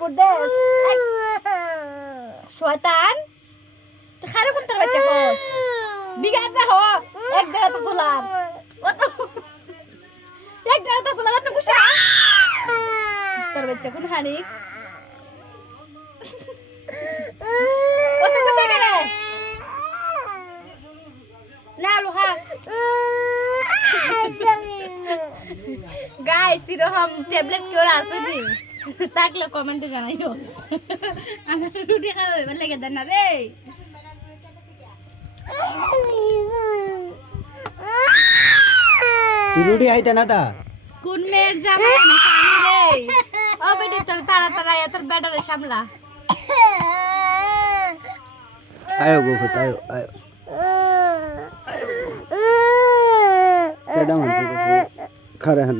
কাপড় দেস শয়তান খারে কোন তোর বাচ্চা হস বিগাড় দে হ এক জায়গা তো ফুলার এক জায়গা তো ফুলার তো কুশা তোর বাচ্চা কোন হানি কত কুশা করে না লোহা গাইস এরকম ট্যাবলেট কেউ আছে নি থাকলে কমেন্টে জানাইও আমার রুটি খাওয়া এবার লেগে দেন না রে রুটি আইতা না তা কোন মেয়ের জামাই না খালি রে ও বেটি তোর তাড়াতাড়ি আয় তোর ব্যাটারে সামলা আয়ো গো আয়ো আয়ো কেডা মানছে খারে হান